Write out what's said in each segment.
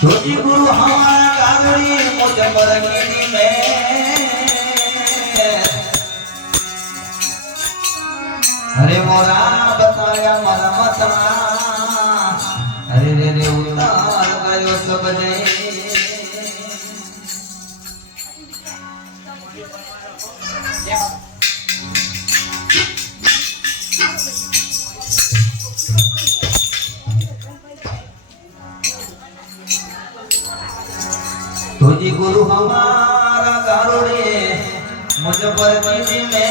तुझी गुरु हमारा कागड़ी गिनी में। अरे मोरा, बताया मरा मतना अरे रे रे, उतार गयो सबने तुझी गुरु हमारा कारुणे मुजफ्फर की में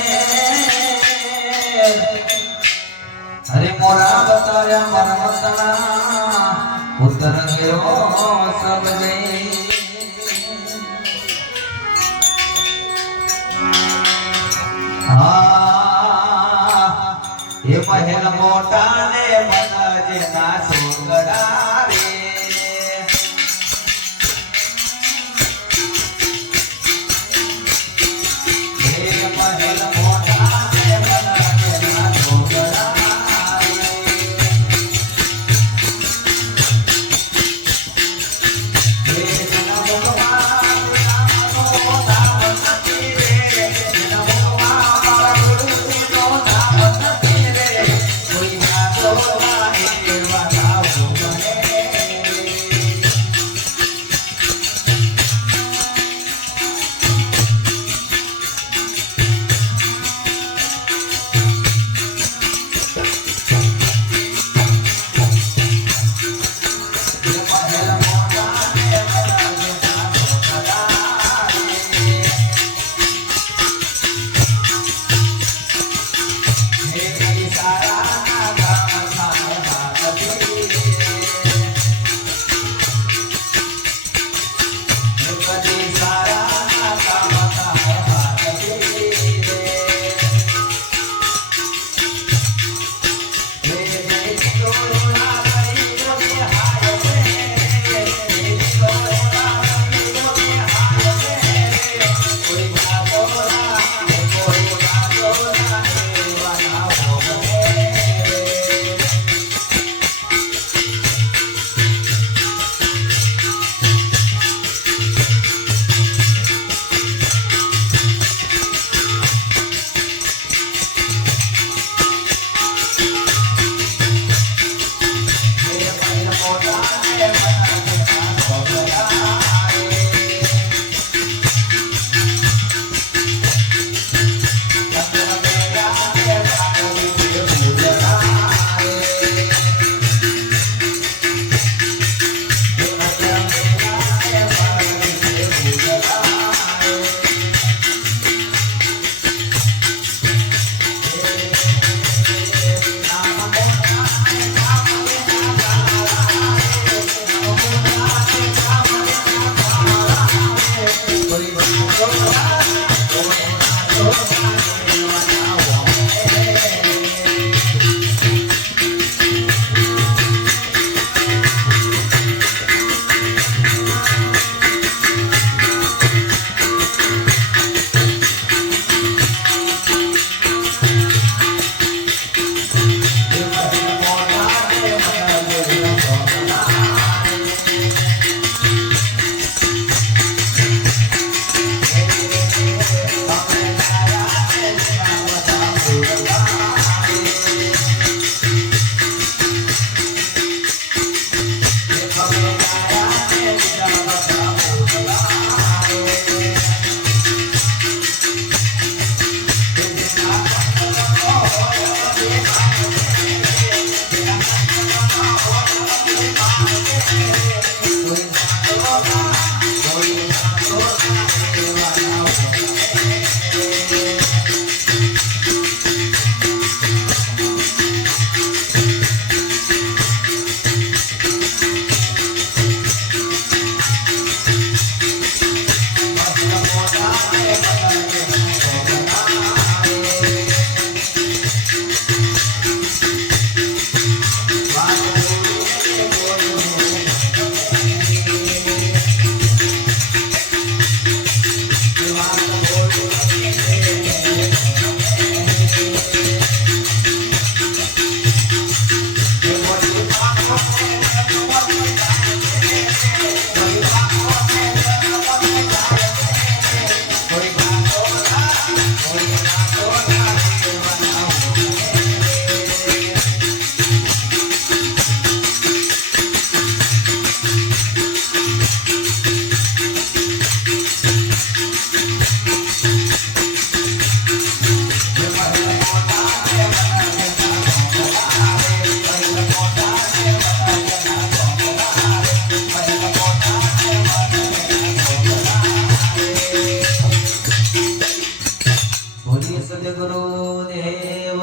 अरे मोरा बताया मरमतना उतर गिरो सब गई हाँ ये महल मोटा ने बना जे नाच Oh,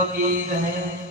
फकीर है